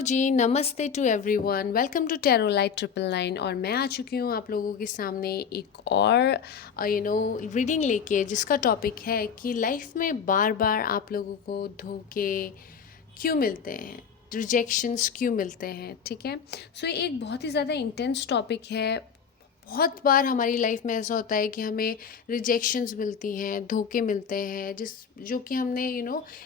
जी, नमस्ते to everyone, welcome to tarot light 999। और मैं आ चुकी हूँ आप लोगों के सामने एक और रीडिंग लेके, जिसका टॉपिक है कि लाइफ में बार बार आप लोगों को धोखे क्यों मिलते हैं, रिजेक्शंस क्यों मिलते हैं। ठीक है, सो ये एक बहुत ही ज़्यादा इंटेंस टॉपिक है। बहुत बार हमारी लाइफ में ऐसा होता है कि हमें रिजेक्शंस मिलती हैं, धोखे मिलते हैं, जो कि हमने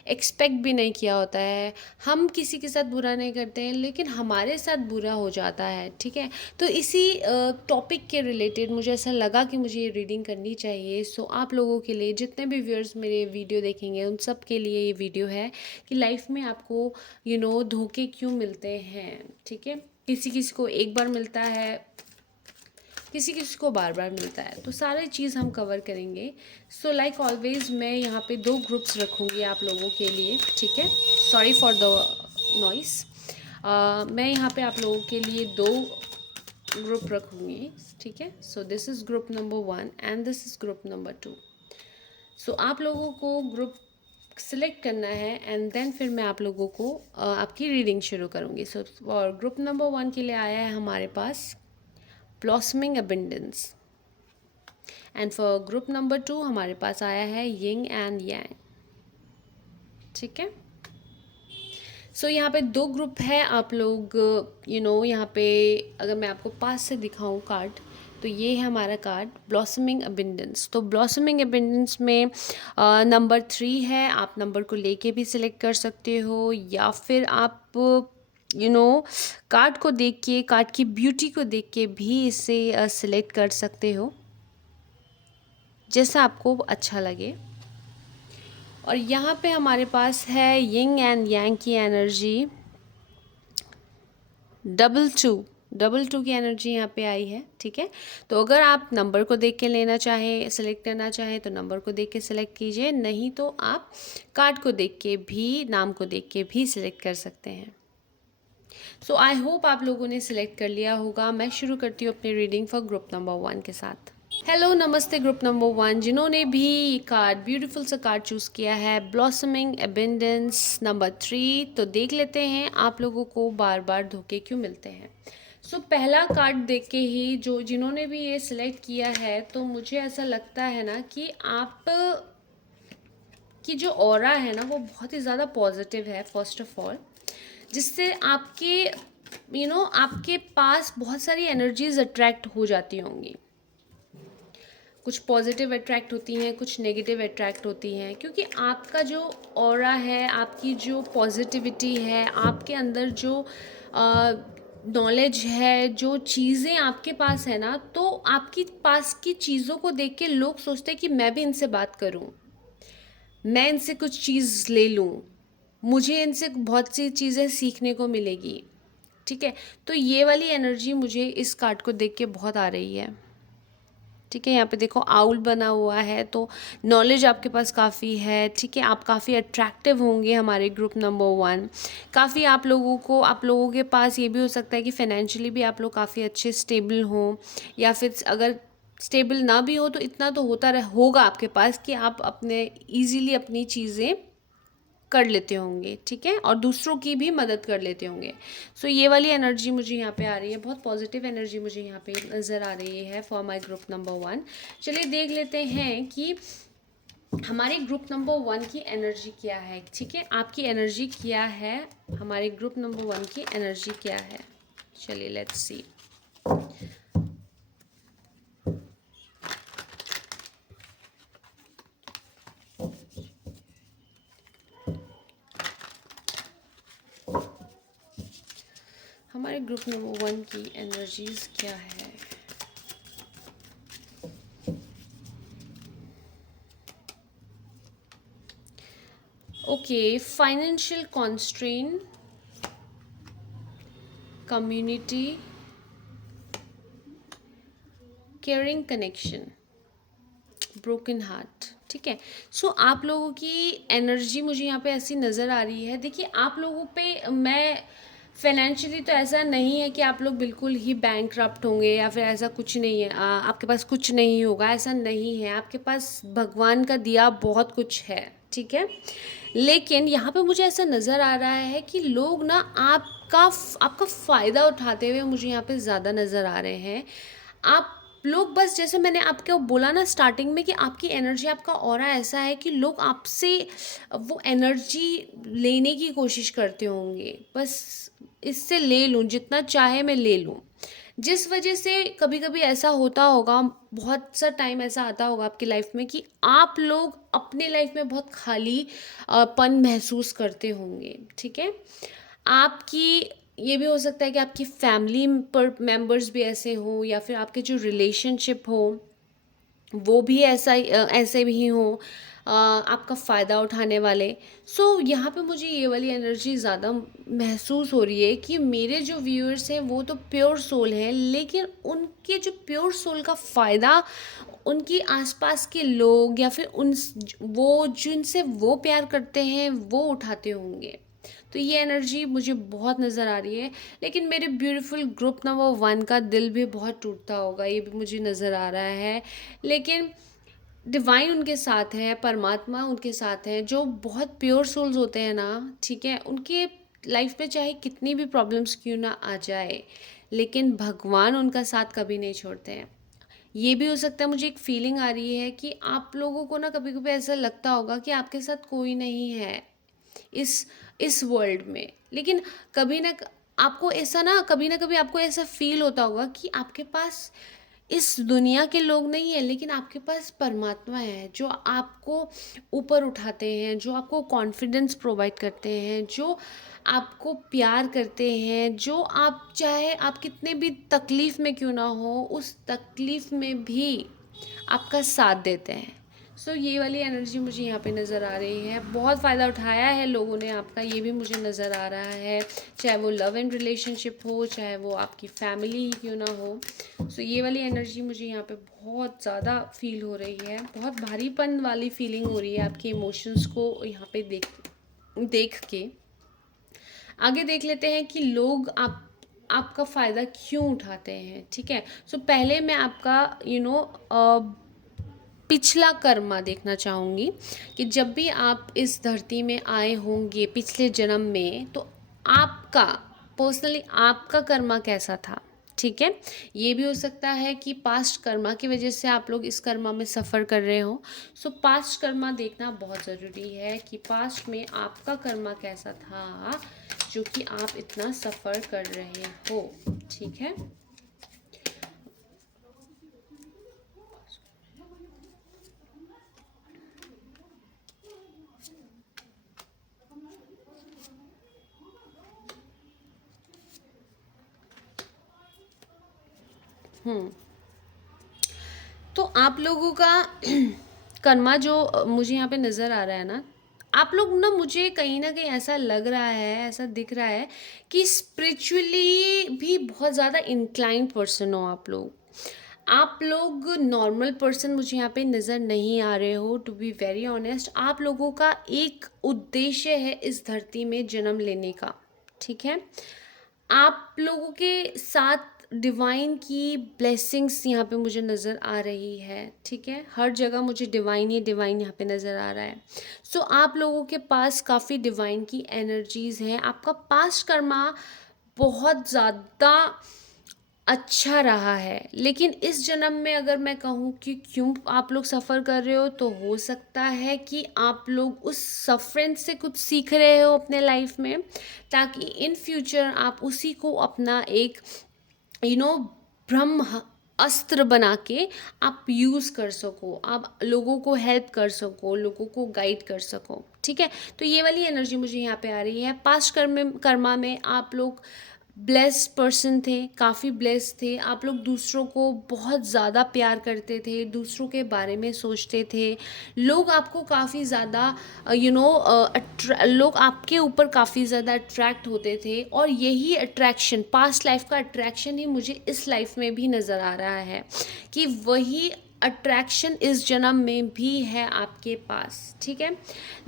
एक्सपेक्ट भी नहीं किया होता है। हम किसी के साथ बुरा नहीं करते हैं, लेकिन हमारे साथ बुरा हो जाता है। ठीक है, तो इसी टॉपिक के रिलेटेड मुझे ऐसा लगा कि मुझे ये रीडिंग करनी चाहिए। सो आप लोगों के लिए, जितने भी व्यूअर्स मेरे वीडियो देखेंगे, उन सब के लिए ये वीडियो है कि लाइफ में आपको धोखे क्यों मिलते हैं। ठीक है, किसी किसी को एक बार मिलता है, किसी किसी को बार बार मिलता है, तो सारी चीज़ हम कवर करेंगे। सो लाइक ऑलवेज मैं यहाँ पे 2 ग्रुप्स रखूँगी आप लोगों के लिए। ठीक है, सॉरी फॉर द नॉइस। मैं यहाँ पे आप लोगों के लिए 2 ग्रुप रखूँगी। ठीक है, so this is group number 1 and this is group number 2। सो आप लोगों को ग्रुप सिलेक्ट करना है एंड देन फिर मैं आप लोगों को आपकी रीडिंग शुरू करूँगी। सो और ग्रुप नंबर 1 के लिए आया है हमारे पास blossoming abundance, and for group number 2 हमारे पास आया है यिंग एंड यांग। ठीक है, सो यहाँ पे 2 ग्रुप है। आप लोग यहाँ पे अगर मैं आपको पास से दिखाऊँ कार्ड, तो ये है हमारा कार्ड ब्लॉसमिंग अबंडेंस। तो ब्लॉसमिंग अबंडेंस में नंबर 3 है। आप नंबर को लेके भी सिलेक्ट कर सकते हो, या फिर आप कार्ड को देख के, कार्ड की ब्यूटी को देख के भी इसे सिलेक्ट कर सकते हो, जैसा आपको अच्छा लगे। और यहाँ पे हमारे पास है यिंग एंड यांग की एनर्जी, डबल टू की एनर्जी यहाँ पे आई है। ठीक है, तो अगर आप नंबर को देख के लेना चाहें, सेलेक्ट करना चाहें, तो नंबर को देख के सेलेक्ट कीजिए, नहीं तो आप कार्ड को देख के भी, नाम को देख के भी सिलेक्ट कर सकते हैं। सो आई होप आप लोगों ने सिलेक्ट कर लिया होगा। मैं शुरू करती हूँ अपनी रीडिंग फॉर ग्रुप नंबर 1 के साथ। हेलो, नमस्ते ग्रुप नंबर 1, जिन्होंने भी कार्ड, ब्यूटीफुल सा कार्ड चूज़ किया है, ब्लॉसमिंग अबंडेंस नंबर 3। तो देख लेते हैं आप लोगों को बार बार धोखे क्यों मिलते हैं। सो पहला कार्ड देख के ही जिन्होंने भी ये सिलेक्ट किया है, तो मुझे ऐसा लगता है ना कि आप की जो ऑरा है ना, वो बहुत ही ज़्यादा पॉजिटिव है फर्स्ट ऑफ ऑल, जिससे आपके आपके पास बहुत सारी एनर्जीज अट्रैक्ट हो जाती होंगी। कुछ पॉजिटिव अट्रैक्ट होती हैं, कुछ नेगेटिव अट्रैक्ट होती हैं, क्योंकि आपका जो ऑरा है, आपकी जो पॉजिटिविटी है, आपके अंदर जो नॉलेज है, जो चीज़ें आपके पास है ना, तो आपके पास की चीज़ों को देख के लोग सोचते हैं कि मैं भी इनसे बात करूं, मैं इनसे कुछ चीज़ ले लूं, मुझे इनसे बहुत सी चीज़ें सीखने को मिलेगी। ठीक है, तो ये वाली एनर्जी मुझे इस कार्ड को देख के बहुत आ रही है। ठीक है, यहाँ पे देखो आउल बना हुआ है, तो नॉलेज आपके पास काफ़ी है। ठीक है, आप काफ़ी अट्रैक्टिव होंगे हमारे ग्रुप नंबर 1। काफ़ी आप लोगों के पास ये भी हो सकता है कि फाइनेंशियली भी आप लोग काफ़ी अच्छे स्टेबल हों, या फिर अगर स्टेबल ना भी हो तो इतना तो होगा आपके पास कि आप अपने ईजीली अपनी चीज़ें कर लेते होंगे। ठीक है, और दूसरों की भी मदद कर लेते होंगे। सो ये वाली एनर्जी मुझे यहाँ पे आ रही है, बहुत पॉजिटिव एनर्जी मुझे यहाँ पे नज़र आ रही है फॉर माय ग्रुप नंबर 1। चलिए देख लेते हैं कि हमारे ग्रुप नंबर 1 की एनर्जी क्या है। ठीक है, आपकी एनर्जी क्या है, हमारे ग्रुप नंबर 1 की एनर्जी क्या है। चलिए लेट्स सी। हमारे ग्रुप नंबर 1 की एनर्जीज क्या है। Okay, financial constrain, community, caring connection, broken heart. ठीक है, सो आप लोगों की एनर्जी मुझे यहाँ पे ऐसी नज़र आ रही है। देखिए, आप लोगों पे मैं फाइनेंशियली तो ऐसा नहीं है कि आप लोग बिल्कुल ही बैंकरप्ट होंगे, या फिर ऐसा कुछ नहीं है, आपके पास कुछ नहीं होगा, ऐसा नहीं है। आपके पास भगवान का दिया बहुत कुछ है। ठीक है, लेकिन यहाँ पे मुझे ऐसा नज़र आ रहा है कि लोग ना आपका फ़ायदा उठाते हुए मुझे यहाँ पे ज़्यादा नज़र आ रहे हैं। आप लोग बस, जैसे मैंने आपको बोला ना स्टार्टिंग में, कि आपकी एनर्जी, आपका ऑरा ऐसा है कि लोग आपसे वो एनर्जी लेने की कोशिश करते होंगे, बस इससे ले लूँ, जितना चाहे मैं ले लूँ। जिस वजह से कभी कभी ऐसा होता होगा, बहुत सा टाइम ऐसा आता होगा आपकी लाइफ में कि आप लोग अपने लाइफ में बहुत खाली पन महसूस करते होंगे, ठीक है। आपकी, ये भी हो सकता है कि आपकी फैमिली पर मेंबर्स भी ऐसे हों, या फिर आपके जो रिलेशनशिप हो वो भी ऐसे भी हों, आपका फ़ायदा उठाने वाले। सो यहाँ पे मुझे ये वाली एनर्जी ज़्यादा महसूस हो रही है कि मेरे जो व्यूअर्स हैं वो तो प्योर सोल हैं, लेकिन उनके जो प्योर सोल का फ़ायदा उनकी आसपास के लोग, या फिर वो जिनसे वो प्यार करते हैं वो उठाते होंगे। तो ये एनर्जी मुझे बहुत नज़र आ रही है। लेकिन मेरे ब्यूटीफुल ग्रुप नंबर 1 का दिल भी बहुत टूटता होगा, ये भी मुझे नज़र आ रहा है। लेकिन डिवाइन उनके साथ है, परमात्मा उनके साथ है, जो बहुत प्योर सोल्स होते हैं ना, ठीक है, उनके लाइफ में चाहे कितनी भी प्रॉब्लम्स क्यों ना आ जाए, लेकिन भगवान उनका साथ कभी नहीं छोड़ते हैं। ये भी हो सकता है, मुझे एक फीलिंग आ रही है कि आप लोगों को ना कभी कभी ऐसा लगता होगा कि आपके साथ कोई नहीं है इस इस वर्ल्ड में, लेकिन कभी आपको ऐसा ना, कभी ना कभी आपको ऐसा फील होता होगा कि आपके पास इस दुनिया के लोग नहीं है, लेकिन आपके पास परमात्मा है, जो आपको ऊपर उठाते हैं, जो आपको कॉन्फिडेंस प्रोवाइड करते हैं, जो आपको प्यार करते हैं, जो आप चाहे आप कितने भी तकलीफ़ में क्यों ना हो, उस तकलीफ़ में भी आपका साथ देते हैं। सो ये वाली एनर्जी मुझे यहाँ पे नज़र आ रही है। बहुत फ़ायदा उठाया है लोगों ने आपका, ये भी मुझे नज़र आ रहा है, चाहे वो लव एंड रिलेशनशिप हो, चाहे वो आपकी फैमिली ही क्यों ना हो। सो ये वाली एनर्जी मुझे यहाँ पे बहुत ज़्यादा फील हो रही है, बहुत भारीपन वाली फीलिंग हो रही है आपके इमोशंस को यहाँ पे देख के। आगे देख लेते हैं कि लोग आपका फ़ायदा क्यों उठाते हैं, ठीक है। सो पहले मैं आपका पिछला कर्मा देखना चाहूँगी, कि जब भी आप इस धरती में आए होंगे पिछले जन्म में, तो आपका पर्सनली आपका कर्मा कैसा था, ठीक है। ये भी हो सकता है कि पास्ट कर्मा की वजह से आप लोग इस कर्मा में सफ़र कर रहे हो। सो पास्ट कर्मा देखना बहुत ज़रूरी है कि पास्ट में आपका कर्मा कैसा था, जो कि आप इतना सफ़र कर रहे हो, ठीक है। तो आप लोगों का कर्मा जो मुझे यहाँ पे नज़र आ रहा है ना, आप लोग ना कहीं ऐसा लग रहा है, ऐसा दिख रहा है कि स्पिरिचुअली भी बहुत ज़्यादा इंक्लाइंड पर्सन हो आप लोग। आप लोग नॉर्मल पर्सन मुझे यहाँ पे नज़र नहीं आ रहे हो, टू बी वेरी ऑनेस्ट। आप लोगों का एक उद्देश्य है इस धरती में जन्म लेने का, ठीक है। आप लोगों के साथ डिवाइन की ब्लेसिंग्स यहाँ पे मुझे नज़र आ रही है, ठीक है। हर जगह मुझे डिवाइन ही डिवाइन यहाँ पे नज़र आ रहा है। सो आप लोगों के पास काफ़ी डिवाइन की एनर्जीज़ हैं। आपका पास्ट कर्मा बहुत ज़्यादा अच्छा रहा है, लेकिन इस जन्म में अगर मैं कहूँ कि क्यों आप लोग सफ़र कर रहे हो, तो हो सकता है कि आप लोग उस सफ़रेंस से कुछ सीख रहे हो अपने लाइफ में, ताकि इन फ्यूचर आप उसी को अपना एक यू नो ब्रह्म अस्त्र बना के आप यूज़ कर सको, आप लोगों को हेल्प कर सको, लोगों को गाइड कर सको, ठीक है। तो ये वाली एनर्जी मुझे यहाँ पे आ रही है। पास्ट कर्मा में आप लोग ब्लेस्ड पर्सन थे, काफ़ी ब्लेस्ड थे। आप लोग दूसरों को बहुत ज़्यादा प्यार करते थे, दूसरों के बारे में सोचते थे। लोग आपको काफ़ी ज़्यादा लोग आपके ऊपर काफ़ी ज़्यादा अट्रैक्ट होते थे, और यही अट्रैक्शन, पास्ट लाइफ का अट्रैक्शन ही मुझे इस लाइफ में भी नज़र आ रहा है, कि वही अट्रैक्शन इस जन्म में भी है आपके पास, ठीक है।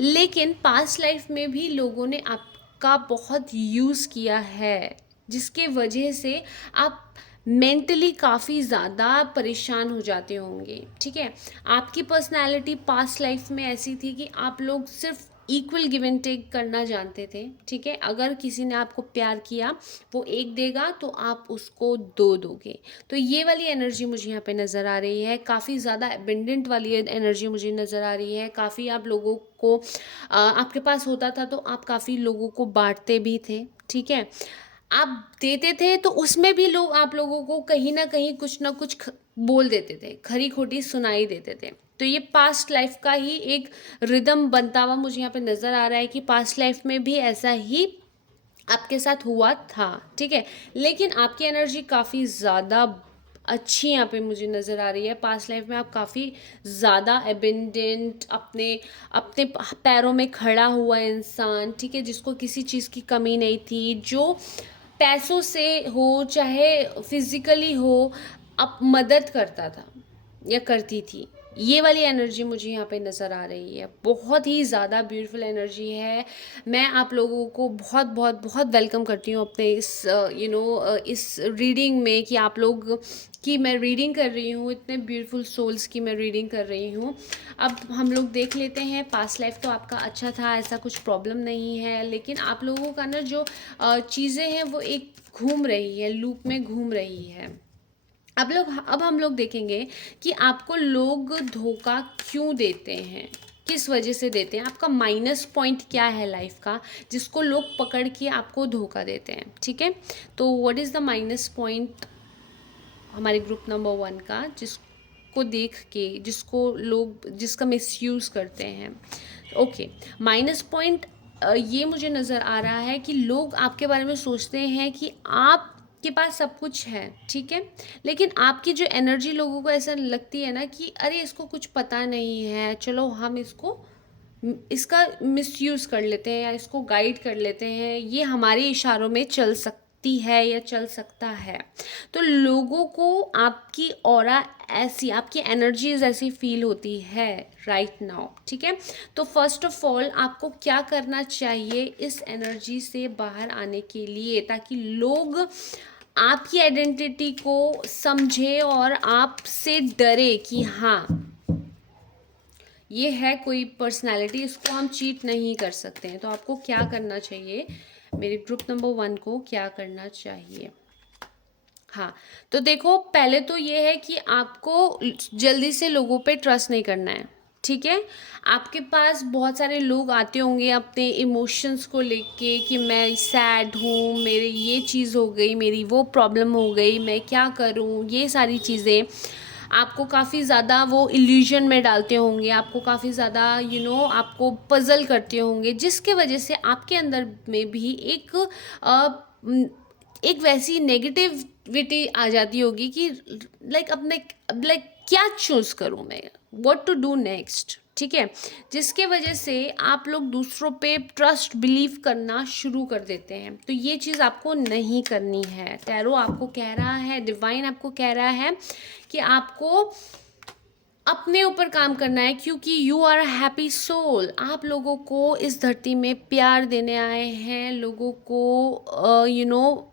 लेकिन पास्ट लाइफ में भी लोगों ने आपका बहुत यूज़ किया है, जिसके वजह से आप मेंटली काफ़ी ज़्यादा परेशान हो जाते होंगे, ठीक है। आपकी पर्सनालिटी पास्ट लाइफ में ऐसी थी कि आप लोग सिर्फ इक्वल गिव एंड टेक करना जानते थे, ठीक है। अगर किसी ने आपको प्यार किया, वो एक देगा तो आप उसको दो दोगे। तो ये वाली एनर्जी मुझे यहाँ पे नज़र आ रही है, काफ़ी ज़्यादा एबेंडेंट वाली एनर्जी मुझे नज़र आ रही है। काफ़ी आप लोगों को आपके पास होता था तो आप काफ़ी लोगों को बांटते भी थे, ठीक है। आप देते थे तो उसमें भी लोग आप लोगों को कहीं ना कहीं कुछ ना कुछ बोल देते थे, खरी खोटी सुनाई देते थे। तो ये पास्ट लाइफ का ही एक रिदम बनता हुआ मुझे यहाँ पे नज़र आ रहा है कि पास्ट लाइफ में भी ऐसा ही आपके साथ हुआ था, ठीक है। लेकिन आपकी एनर्जी काफ़ी ज़्यादा अच्छी यहाँ पे मुझे नज़र आ रही है। पास्ट लाइफ में आप काफ़ी ज़्यादा एबेंडेंट, अपने अपने पैरों में खड़ा हुआ इंसान, ठीक है, जिसको किसी चीज़ की कमी नहीं थी, जो पैसों से हो चाहे फिज़िकली हो आप मदद करता था या करती थी। ये वाली एनर्जी मुझे यहाँ पे नज़र आ रही है, बहुत ही ज़्यादा ब्यूटीफुल एनर्जी है। मैं आप लोगों को बहुत बहुत बहुत वेलकम करती हूँ अपने इस इस रीडिंग में, कि आप लोग की मैं रीडिंग कर रही हूँ, इतने ब्यूटीफुल सोल्स की मैं रीडिंग कर रही हूँ। अब हम लोग देख लेते हैं, पास्ट लाइफ तो आपका अच्छा था, ऐसा कुछ प्रॉब्लम नहीं है, लेकिन आप लोगों का ना जो चीज़ें हैं वो एक घूम रही है, लूप में घूम रही है। अब हम लोग देखेंगे कि आपको लोग धोखा क्यों देते हैं, किस वजह से देते हैं, आपका माइनस पॉइंट क्या है लाइफ का जिसको लोग पकड़ के आपको धोखा देते हैं, ठीक है। तो what is the minus point हमारे ग्रुप नंबर 1 का, जिसको देख के जिसका मिसयूज़ करते हैं। ओके, माइनस पॉइंट ये मुझे नज़र आ रहा है कि लोग आपके बारे में सोचते हैं कि आप के पास सब कुछ है, ठीक है, लेकिन आपकी जो एनर्जी लोगों को ऐसा लगती है ना कि अरे इसको कुछ पता नहीं है, चलो हम इसका मिसयूज़ कर लेते हैं या इसको गाइड कर लेते हैं, ये हमारे इशारों में चल सकती है या चल सकता है। तो लोगों को आपकी ऑरा ऐसी, आपकी एनर्जीज ऐसी फील होती है राइट नाउ, ठीक है। तो फर्स्ट ऑफ ऑल आपको क्या करना चाहिए इस एनर्जी से बाहर आने के लिए, ताकि लोग आपकी आइडेंटिटी को समझे और आपसे डरे कि हाँ ये है कोई पर्सनालिटी, इसको हम चीट नहीं कर सकते हैं। तो आपको क्या करना चाहिए, मेरे ग्रुप नंबर 1 को क्या करना चाहिए। हाँ, तो देखो, पहले तो ये है कि आपको जल्दी से लोगों पे ट्रस्ट नहीं करना है, ठीक है। आपके पास बहुत सारे लोग आते होंगे अपने इमोशंस को लेके कि मैं सैड हूँ, मेरे ये चीज़ हो गई, मेरी वो प्रॉब्लम हो गई, मैं क्या करूँ, ये सारी चीज़ें आपको काफ़ी ज़्यादा वो इल्यूजन में डालते होंगे, आपको काफ़ी ज़्यादा आपको पज़ल करते होंगे, जिसके वजह से आपके अंदर में भी एक वैसी नेगेटिविटी आ जाती होगी कि लाइक क्या चूज़ करूँ मैं, व्हाट टू डू नेक्स्ट, ठीक है, जिसके वजह से आप लोग दूसरों पे ट्रस्ट बिलीव करना शुरू कर देते हैं। तो ये चीज़ आपको नहीं करनी है। टैरो आपको कह रहा है, डिवाइन आपको कह रहा है कि आपको अपने ऊपर काम करना है, क्योंकि you are a happy soul. आप लोगों को इस धरती में प्यार देने आए हैं, लोगों को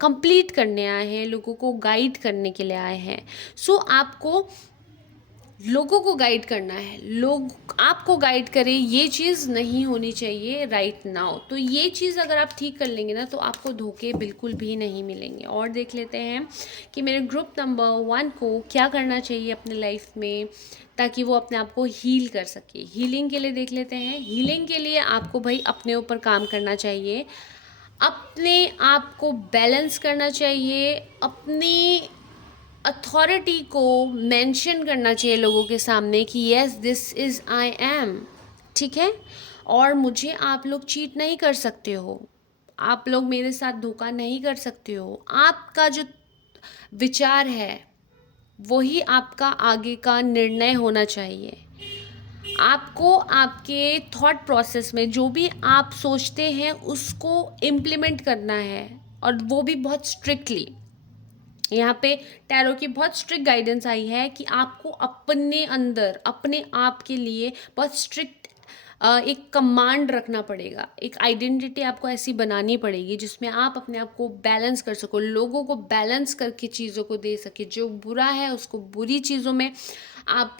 कंप्लीट करने आए हैं, लोगों को गाइड करने के लिए आए हैं। सो आपको लोगों को गाइड करना है, लोग आपको गाइड करें, ये चीज़ नहीं होनी चाहिए राइट नाउ। तो ये चीज़ अगर आप ठीक कर लेंगे ना तो आपको धोखे बिल्कुल भी नहीं मिलेंगे। और देख लेते हैं कि मेरे ग्रुप नंबर 1 को क्या करना चाहिए अपने लाइफ में ताकि वो अपने आप को हील कर सके। हीलिंग के लिए देख लेते हैं। हीलिंग के लिए आपको भाई अपने ऊपर काम करना चाहिए, अपने आप को बैलेंस करना चाहिए, अपनी अथॉरिटी को मेंशन करना चाहिए लोगों के सामने कि yes this is I am, ठीक है। और मुझे आप लोग चीट नहीं कर सकते हो, आप लोग मेरे साथ धोखा नहीं कर सकते हो। आपका जो विचार है वही आपका आगे का निर्णय होना चाहिए। आपको आपके थॉट प्रोसेस में जो भी आप सोचते हैं उसको इम्प्लीमेंट करना है, और वो भी बहुत स्ट्रिक्टली। यहाँ पे टैरो की बहुत स्ट्रिक्ट गाइडेंस आई है कि आपको अपने अंदर अपने आप के लिए बहुत स्ट्रिक्ट एक कमांड रखना पड़ेगा, एक आइडेंटिटी आपको ऐसी बनानी पड़ेगी जिसमें आप अपने आप को बैलेंस कर सको, लोगों को बैलेंस करके चीज़ों को दे सके। जो बुरा है उसको बुरी चीज़ों में आप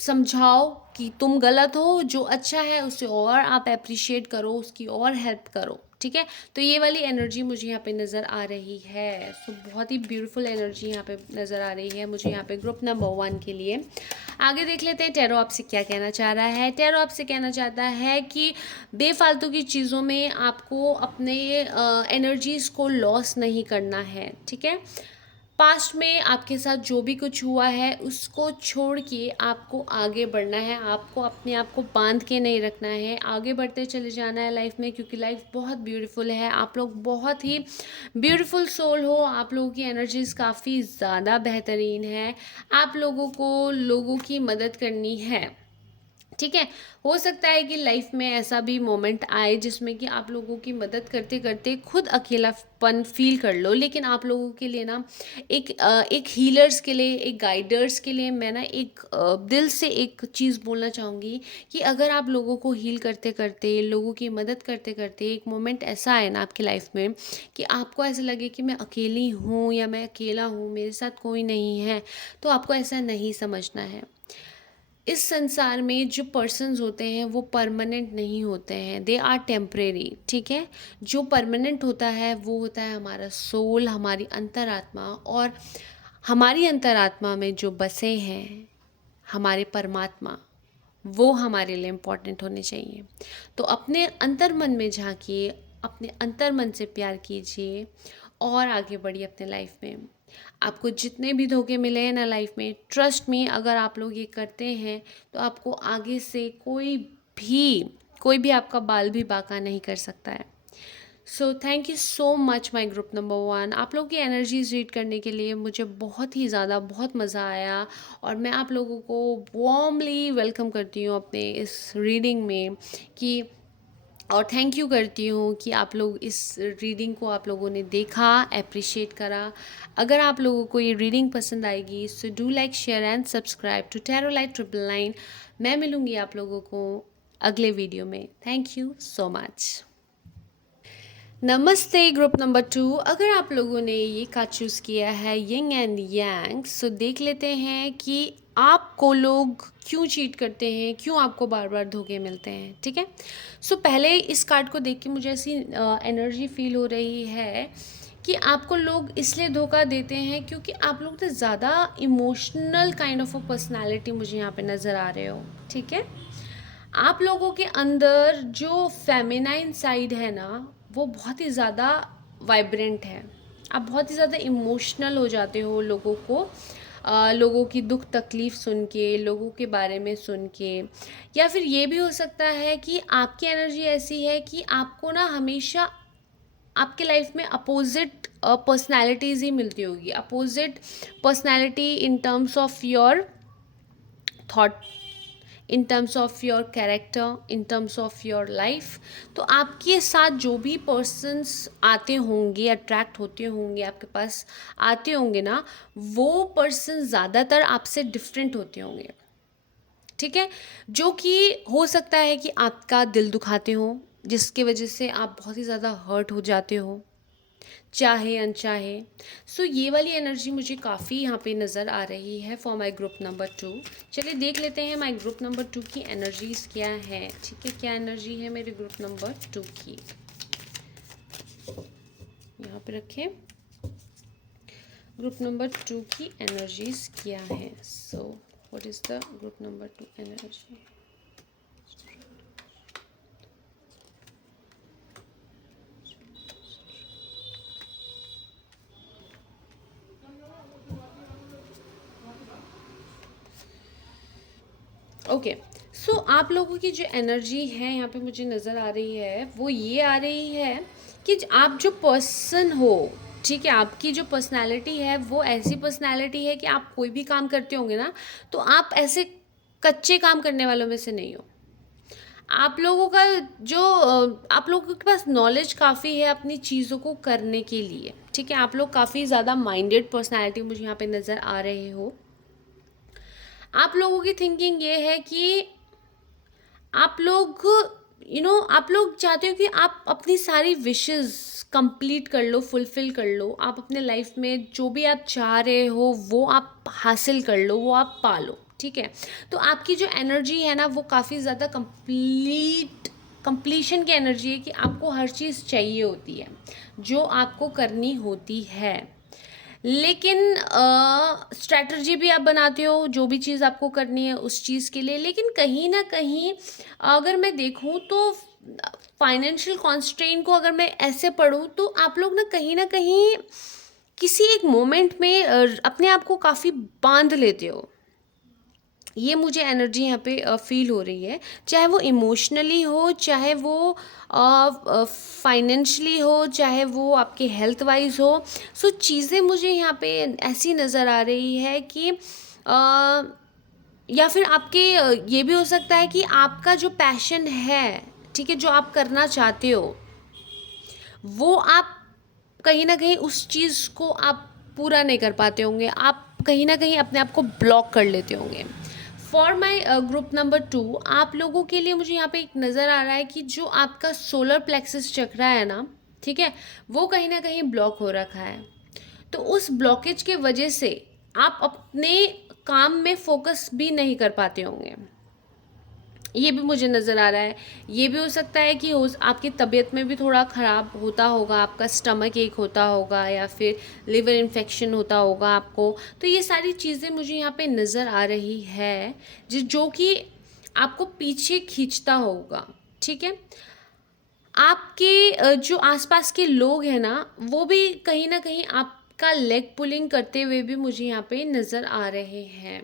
समझाओ कि तुम गलत हो, जो अच्छा है उसे और आप अप्रिशिएट करो, उसकी और हेल्प करो, ठीक है। तो ये वाली एनर्जी मुझे यहाँ पे नज़र आ रही है। सो बहुत ही ब्यूटीफुल एनर्जी यहाँ पे नज़र आ रही है मुझे यहाँ पे ग्रुप नंबर 1 के लिए। आगे देख लेते हैं टैरो आपसे क्या कहना चाह रहा है। टैरो आपसे कहना चाहता है कि बेफालतू की चीज़ों में आपको अपने एनर्जीज़ को लॉस नहीं करना है, ठीक है। पास्ट में आपके साथ जो भी कुछ हुआ है उसको छोड़ के आपको आगे बढ़ना है, आपको अपने आप को बांध के नहीं रखना है, आगे बढ़ते चले जाना है लाइफ में, क्योंकि लाइफ बहुत ब्यूटीफुल है। आप लोग बहुत ही ब्यूटीफुल सोल हो, आप लोगों की एनर्जीज काफ़ी ज़्यादा बेहतरीन है, आप लोगों को लोगों की मदद करनी है, ठीक है। हो सकता है कि लाइफ में ऐसा भी मोमेंट आए जिसमें कि आप लोगों की मदद करते करते खुद अकेलापन फील कर लो, लेकिन आप लोगों के लिए ना एक हीलर्स के लिए, एक गाइडर्स के लिए मैं ना एक दिल से एक चीज़ बोलना चाहूँगी कि अगर आप लोगों को हील करते करते, लोगों की मदद करते करते एक मोमेंट ऐसा आए ना आपकी लाइफ में कि आपको ऐसा लगे कि मैं अकेली हूँ या मैं अकेला हूँ, मेरे साथ कोई नहीं है, तो आपको ऐसा नहीं समझना है। इस संसार में जो पर्सन्स होते हैं वो परमानेंट नहीं होते हैं, दे आर टेम्परेरी, ठीक है। जो परमानेंट होता है वो होता है हमारा सोल, हमारी अंतरात्मा, और हमारी अंतरात्मा में जो बसे हैं हमारे परमात्मा, वो हमारे लिए इम्पोर्टेंट होने चाहिए। तो अपने अंतर मन में झांकिए, अपने अंतर मन से प्यार कीजिए और आगे बढ़िए अपने लाइफ में। आपको जितने भी धोखे मिले हैं ना लाइफ में, ट्रस्ट मी, अगर आप लोग ये करते हैं तो आपको आगे से कोई भी आपका बाल भी बांका नहीं कर सकता है। So thank you so much my group number 1। आप लोगों की एनर्जीज रीड करने के लिए मुझे बहुत ही ज़्यादा बहुत मज़ा आया, और मैं आप लोगों को वार्मली वेलकम करती हूँ अपने इस रीडिंग में कि और थैंक यू करती हूँ कि आप लोग इस रीडिंग को आप लोगों ने देखा, अप्रिशिएट करा। अगर आप लोगों को ये रीडिंग पसंद आएगी so do like, share and subscribe to tarot light 999। मैं मिलूँगी आप लोगों को अगले वीडियो में। Thank you so much. नमस्ते ग्रुप नंबर 2। अगर आप लोगों ने ये कार्ड चूज़ किया है यिंग एंड यांग, सो देख लेते हैं कि आपको लोग क्यों चीट करते हैं, क्यों आपको बार बार धोखे मिलते हैं, ठीक है। सो पहले इस कार्ड को देख के मुझे ऐसी एनर्जी फील हो रही है कि आपको लोग इसलिए धोखा देते हैं क्योंकि आप लोग तो ज़्यादा emotional kind of a personality मुझे यहाँ पे नज़र आ रहे हो, ठीक है। आप लोगों के अंदर जो फेमिनाइन साइड है ना वो बहुत ही ज़्यादा वाइब्रेंट है। आप बहुत ही ज़्यादा इमोशनल हो जाते हो लोगों की दुख तकलीफ़ सुन के, लोगों के बारे में सुन के, या फिर ये भी हो सकता है कि आपकी एनर्जी ऐसी है कि आपको ना हमेशा आपके लाइफ में अपोजिट पर्सनैलिटीज़ ही मिलती होगी, opposite personality in terms of your thought, in terms of your character, in terms of your life. तो आपके साथ जो भी पर्सन्स आते होंगे, अट्रैक्ट होते होंगे, आपके पास आते होंगे ना, वो पर्सन ज़्यादातर आपसे डिफरेंट होते होंगे, ठीक है। जो कि हो सकता है कि आपका दिल दुखाते हो, जिसकी वजह से आप बहुत ही ज़्यादा हर्ट हो जाते हो, चाहे अनचाहे। सो ये वाली एनर्जी मुझे काफ़ी यहाँ पे नज़र आ रही है फॉर माई ग्रुप नंबर 2। चलिए देख लेते हैं माई ग्रुप नंबर 2 की एनर्जीज क्या है, ठीक है। क्या एनर्जी है मेरे ग्रुप नंबर 2 की, यहाँ पे रखें। ग्रुप नंबर 2 की एनर्जीज क्या है। So what is the group number 2 energy. Okay, so आप लोगों की जो एनर्जी है यहाँ पे मुझे नज़र आ रही है वो ये आ रही है कि आप जो पर्सन हो, ठीक है, आपकी जो पर्सनालिटी है वो ऐसी पर्सनालिटी है कि आप कोई भी काम करते होंगे ना तो आप ऐसे कच्चे काम करने वालों में से नहीं हो। आप लोगों का जो आप लोगों के पास नॉलेज काफ़ी है अपनी चीज़ों को करने के लिए, ठीक है। आप लोग काफ़ी ज़्यादा माइंडेड पर्सनालिटी मुझे यहाँ पे नज़र आ रहे हो। आप लोगों की थिंकिंग ये है कि आप लोग आप लोग चाहते हो कि आप अपनी सारी विशेस कंप्लीट कर लो, फुलफिल कर लो, आप अपने लाइफ में जो भी आप चाह रहे हो वो आप हासिल कर लो, वो आप पा लो, ठीक है। तो आपकी जो एनर्जी है ना वो काफ़ी ज़्यादा कंप्लीशन की एनर्जी है कि आपको हर चीज़ चाहिए होती है जो आपको करनी होती है। लेकिन स्ट्रैटजी भी आप बनाते हो जो भी चीज़ आपको करनी है उस चीज़ के लिए, लेकिन कहीं ना कहीं अगर मैं देखूँ तो फाइनेंशियल कॉन्स्ट्रेंट को अगर मैं ऐसे पढ़ूँ तो आप लोग ना कहीं किसी एक मोमेंट में अपने आप को काफ़ी बांध लेते हो। ये मुझे एनर्जी यहाँ पे फील हो रही है, चाहे वो इमोशनली हो, चाहे वो फाइनेंशली हो, चाहे वो आपके हेल्थ वाइज हो। सो चीज़ें मुझे यहाँ पे ऐसी नज़र आ रही है कि या फिर आपके ये भी हो सकता है कि आपका जो पैशन है, ठीक है, जो आप करना चाहते हो वो आप कहीं ना कहीं उस चीज़ को आप पूरा नहीं कर पाते होंगे, आप कहीं ना कहीं अपने आप को ब्लॉक कर लेते होंगे। फॉर माई ग्रुप नंबर 2, आप लोगों के लिए मुझे यहाँ पे एक नज़र आ रहा है कि जो आपका सोलर प्लेक्सस चक्रा है ना, ठीक है, वो कहीं ना कहीं ब्लॉक हो रखा है। तो उस ब्लॉकेज के वजह से आप अपने काम में फोकस भी नहीं कर पाते होंगे, ये भी मुझे नज़र आ रहा है। ये भी हो सकता है कि आपकी तबीयत में भी थोड़ा ख़राब होता होगा, आपका स्टमक एक होता होगा या फिर लिवर इन्फेक्शन होता होगा आपको। तो ये सारी चीज़ें मुझे यहाँ पे नज़र आ रही है जो कि आपको पीछे खींचता होगा, ठीक है। आपके जो आसपास के लोग हैं ना वो भी कहीं ना कहीं आपका लेग पुलिंग करते हुए भी मुझे यहाँ पे नज़र आ रहे हैं,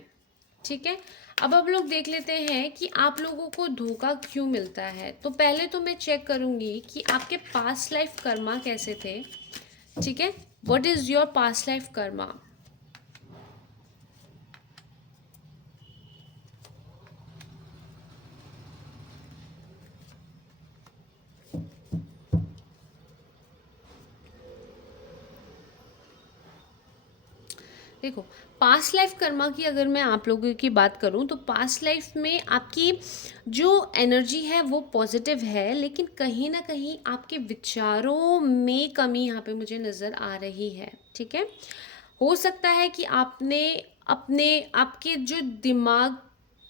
ठीक है। अब आप लोग देख लेते हैं कि आप लोगों को धोखा क्यों मिलता है। तो पहले तो मैं चेक करूंगी कि आपके पास्ट लाइफ कर्मा कैसे थे, ठीक है। What is your past life Karma. देखो, पास्ट लाइफ कर्मा की अगर मैं आप लोगों की बात करूं तो पास्ट लाइफ में आपकी जो एनर्जी है वो पॉजिटिव है, लेकिन कहीं ना कहीं आपके विचारों में कमी यहाँ पे मुझे नज़र आ रही है, ठीक है। हो सकता है कि आपने अपने आपके जो दिमाग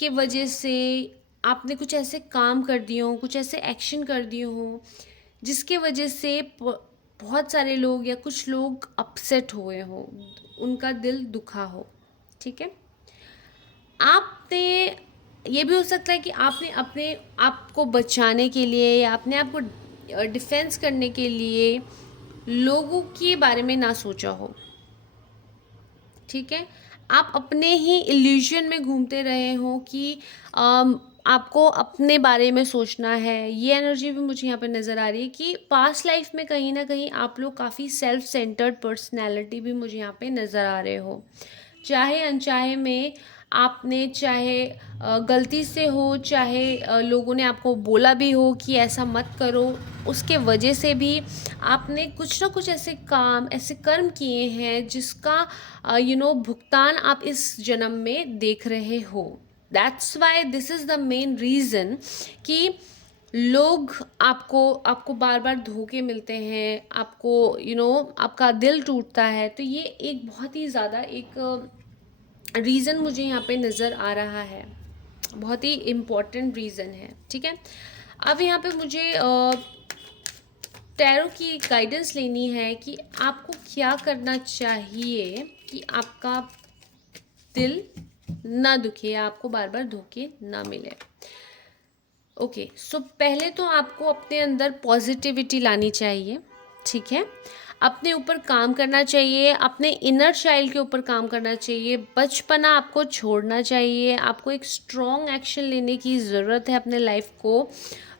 के वजह से आपने कुछ ऐसे काम कर दिए हों, कुछ ऐसे एक्शन कर दिए हों जिसके वजह से बहुत सारे लोग या कुछ लोग अपसेट हुए हों, उनका दिल दुखा हो, ठीक है। आपने ये भी हो सकता है कि आपने अपने आप को बचाने के लिए या अपने आप को डिफेंस करने के लिए लोगों के बारे में ना सोचा हो, ठीक है। आप अपने ही इल्यूजन में घूमते रहे हो कि आपको अपने बारे में सोचना है। ये एनर्जी भी मुझे यहाँ पे नज़र आ रही है कि पास्ट लाइफ में कहीं ना कहीं आप लोग काफ़ी सेल्फ सेंटर्ड पर्सनैलिटी भी मुझे यहाँ पे नज़र आ रहे हो, चाहे अनचाहे में। आपने चाहे गलती से हो, चाहे लोगों ने आपको बोला भी हो कि ऐसा मत करो, उसके वजह से भी आपने कुछ ना कुछ ऐसे काम, ऐसे कर्म किए हैं जिसका भुगतान आप इस जन्म में देख रहे हो। That's why this is the main reason कि लोग आपको बार बार धोखे मिलते हैं, आपको आपका दिल टूटता है। तो ये एक बहुत ही ज़्यादा एक रीज़न मुझे यहाँ पे नज़र आ रहा है, बहुत ही इम्पोर्टेंट रीज़न है, ठीक है। अब यहाँ पे मुझे टैरो की गाइडेंस लेनी है कि आपको क्या करना चाहिए कि आपका दिल ना दुखे, आपको बार बार धोखे ना मिले। ओके, सो पहले तो आपको अपने अंदर पॉजिटिविटी लानी चाहिए, ठीक है। अपने ऊपर काम करना चाहिए, अपने इनर चाइल्ड के ऊपर काम करना चाहिए, बचपना आपको छोड़ना चाहिए। आपको एक स्ट्रॉन्ग एक्शन लेने की ज़रूरत है अपने लाइफ को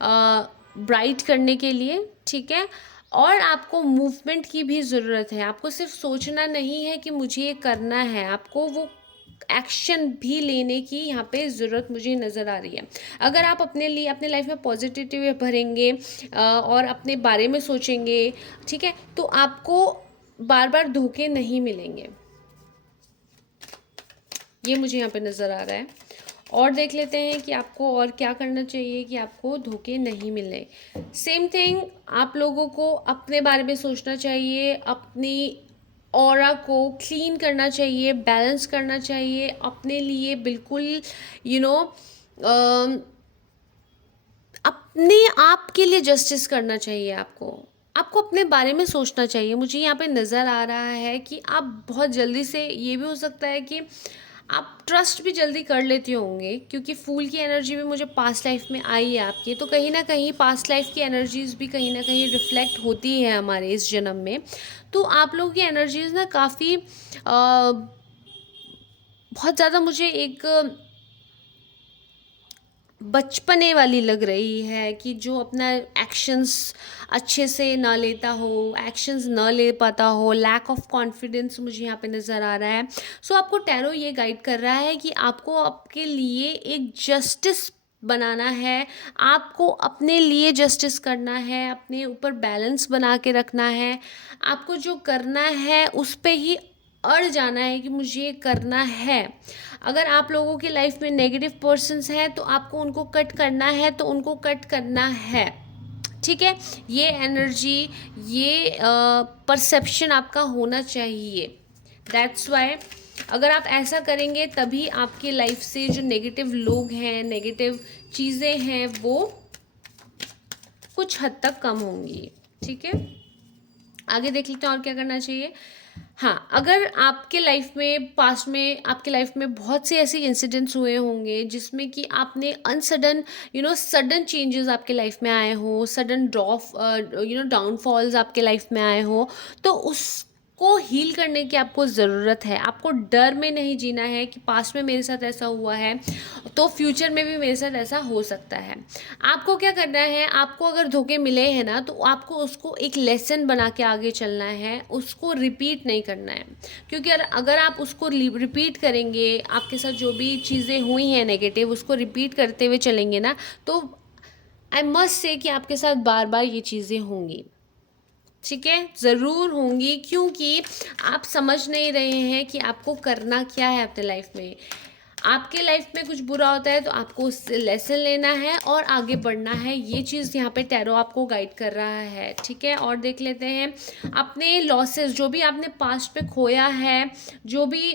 ब्राइट करने के लिए, ठीक है। और आपको मूवमेंट की भी ज़रूरत है। आपको सिर्फ सोचना नहीं है कि मुझे ये करना है, आपको वो एक्शन भी लेने की यहाँ पे ज़रूरत मुझे नज़र आ रही है। अगर आप अपने लिए अपने लाइफ में पॉजिटिविटी भरेंगे और अपने बारे में सोचेंगे, ठीक है, तो आपको बार बार धोखे नहीं मिलेंगे, ये मुझे यहाँ पे नज़र आ रहा है। और देख लेते हैं कि आपको और क्या करना चाहिए कि आपको धोखे नहीं मिले। सेम थिंग, आप लोगों को अपने बारे में सोचना चाहिए, अपनी ऑरा को क्लीन करना चाहिए, बैलेंस करना चाहिए, अपने लिए बिल्कुल यू नो अपने आप के लिए जस्टिस करना चाहिए। आपको अपने बारे में सोचना चाहिए। मुझे यहाँ पे नज़र आ रहा है कि आप बहुत जल्दी से, ये भी हो सकता है कि आप ट्रस्ट भी जल्दी कर लेते होंगे, क्योंकि फूल की एनर्जी भी मुझे पास्ट लाइफ में आई है आपकी, तो कहीं ना कहीं पास्ट लाइफ की एनर्जीज भी कहीं ना कहीं रिफ्लेक्ट होती है हमारे इस जन्म में। तो आप लोगों की एनर्जीज ना काफ़ी बहुत ज़्यादा मुझे एक बचपने वाली लग रही है, कि जो अपना एक्शंस अच्छे से ना लेता हो, एक्शंस ना ले पाता हो, लैक ऑफ कॉन्फिडेंस मुझे यहाँ पे नज़र आ रहा है। सो आपको टैरो ये गाइड कर रहा है कि आपको आपके लिए एक जस्टिस बनाना है, आपको अपने लिए जस्टिस करना है, अपने ऊपर बैलेंस बना के रखना है, आपको जो करना है उस पे ही अड़ जाना है कि मुझे ये करना है। अगर आप लोगों की लाइफ में नेगेटिव पर्सन्स हैं तो आपको उनको कट करना है, तो उनको कट करना है, ठीक है। ये एनर्जी, ये परसेप्शन आपका होना चाहिए। दैट्स वाई अगर आप ऐसा करेंगे तभी आपकी लाइफ से जो नेगेटिव लोग हैं, नेगेटिव चीज़ें हैं, वो कुछ हद तक कम होंगी, ठीक है। आगे देख लेते हैं और क्या करना चाहिए। हाँ, अगर आपके लाइफ में पास्ट में आपके लाइफ में बहुत से ऐसे इंसिडेंट्स हुए होंगे जिसमें कि आपने अनसडन सडन चेंजेस आपके लाइफ में आए हो, सडन ड्रॉप डाउनफॉल्स आपके लाइफ में आए हो, तो उसको हील करने की आपको ज़रूरत है। आपको डर में नहीं जीना है कि पास्ट में मेरे साथ ऐसा हुआ है तो फ्यूचर में भी मेरे साथ ऐसा हो सकता है। आपको क्या करना है, आपको अगर धोखे मिले हैं ना, तो आपको उसको एक लेसन बना के आगे चलना है, उसको रिपीट नहीं करना है। क्योंकि अगर आप उसको रिपीट करेंगे, आपके साथ जो भी चीज़ें हुई हैं नेगेटिव, उसको रिपीट करते हुए चलेंगे ना, तो आई मस्ट से कि आपके साथ बार बार ये चीज़ें होंगी, ठीक है, ज़रूर होंगी। क्योंकि आप समझ नहीं रहे हैं कि आपको करना क्या है अपने लाइफ में। आपके लाइफ में कुछ बुरा होता है तो आपको उससे लेसन लेना है और आगे बढ़ना है। ये चीज़ यहाँ पे टैरो आपको गाइड कर रहा है, ठीक है। और देख लेते हैं अपने लॉसेस, जो भी आपने पास्ट पे खोया है, जो भी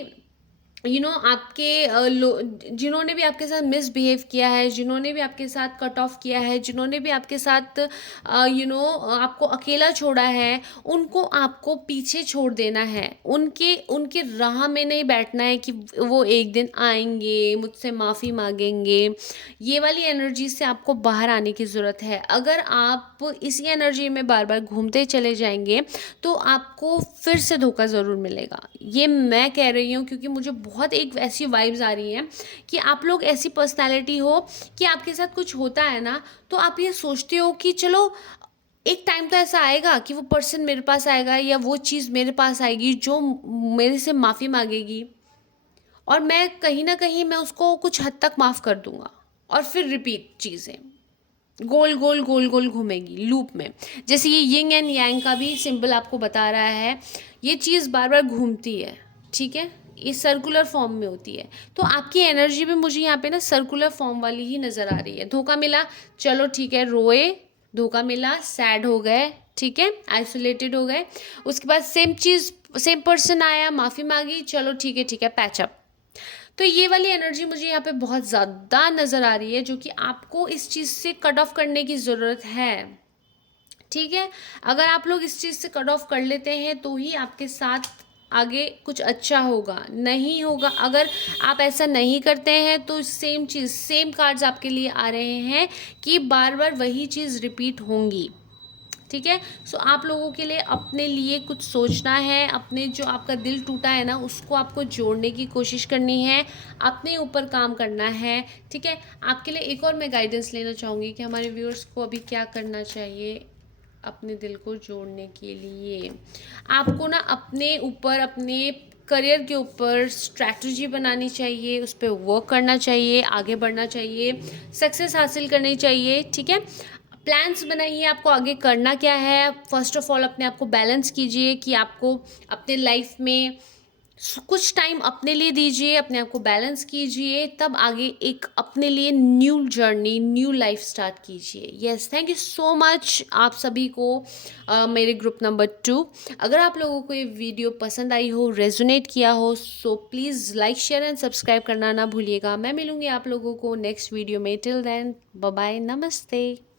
आपके जिन्होंने भी आपके साथ मिसबिहेव किया है, जिन्होंने भी आपके साथ कट ऑफ किया है, जिन्होंने भी आपके साथ आपको अकेला छोड़ा है, उनको आपको पीछे छोड़ देना है। उनके उनके राह में नहीं बैठना है कि वो एक दिन आएंगे मुझसे माफ़ी मांगेंगे। ये वाली एनर्जी से आपको बाहर आने की ज़रूरत है। अगर आप इसी एनर्जी में बार बार घूमते चले जाएंगे तो आपको फिर से धोखा ज़रूर मिलेगा। ये मैं कह रही हूँ क्योंकि मुझे बहुत एक ऐसी वाइब्स आ रही हैं कि आप लोग ऐसी पर्सनालिटी हो कि आपके साथ कुछ होता है ना, तो आप ये सोचते हो कि चलो एक टाइम तो ऐसा आएगा कि वो पर्सन मेरे पास आएगा या वो चीज़ मेरे पास आएगी जो मेरे से माफ़ी मांगेगी, और मैं कहीं ना कहीं मैं उसको कुछ हद तक माफ़ कर दूंगा, और फिर रिपीट चीज़ें गोल गोल गोल गोल घूमेगी लूप में। जैसे ये यिंग एंड यांग का भी सिंबल आपको बता रहा है, ये चीज़ बार बार घूमती है, ठीक है, ये सर्कुलर फॉर्म में होती है। तो आपकी एनर्जी भी मुझे यहाँ पे ना सर्कुलर फॉर्म वाली ही नज़र आ रही है। धोखा मिला, चलो ठीक है, रोए, धोखा मिला, सैड हो गए, ठीक है, आइसोलेटेड हो गए। उसके बाद सेम चीज़, सेम पर्सन आया, माफ़ी मांगी, चलो ठीक है, पैचअप। तो ये वाली एनर्जी मुझे यहाँ पे बहुत ज़्यादा नज़र आ रही है, जो कि आपको इस चीज़ से कट ऑफ करने की ज़रूरत है, ठीक है। अगर आप लोग इस चीज़ से कट ऑफ कर लेते हैं तो ही आपके साथ आगे कुछ अच्छा होगा, नहीं होगा अगर आप ऐसा नहीं करते हैं तो सेम चीज़, सेम कार्ड्स आपके लिए आ रहे हैं कि बार बार वही चीज़ रिपीट होंगी, ठीक है। सो आप लोगों के लिए अपने लिए कुछ सोचना है, अपने जो आपका दिल टूटा है ना उसको आपको जोड़ने की कोशिश करनी है, अपने ऊपर काम करना है, ठीक है। आपके लिए एक और मैं गाइडेंस लेना चाहूँगी कि हमारे व्यूअर्स को अभी क्या करना चाहिए अपने दिल को जोड़ने के लिए। आपको ना अपने ऊपर, अपने करियर के ऊपर स्ट्रैटेजी बनानी चाहिए, उस पर वर्क करना चाहिए, आगे बढ़ना चाहिए, सक्सेस हासिल करनी चाहिए, ठीक है। प्लान्स बनाइए आपको आगे करना क्या है। फर्स्ट ऑफ ऑल अपने आप को बैलेंस कीजिए कि आपको अपने लाइफ में कुछ टाइम अपने लिए दीजिए, अपने आप को बैलेंस कीजिए, तब आगे एक अपने लिए new journey, new life start कीजिए। Yes, thank you so much आप सभी को, मेरे ग्रुप नंबर 2। अगर आप लोगों को ये वीडियो पसंद आई हो, रेजोनेट किया हो, so please like share and subscribe करना ना भूलिएगा। मैं मिलूंगी आप लोगों को नेक्स्ट वीडियो में। टिल देन बाय बाय, नमस्ते।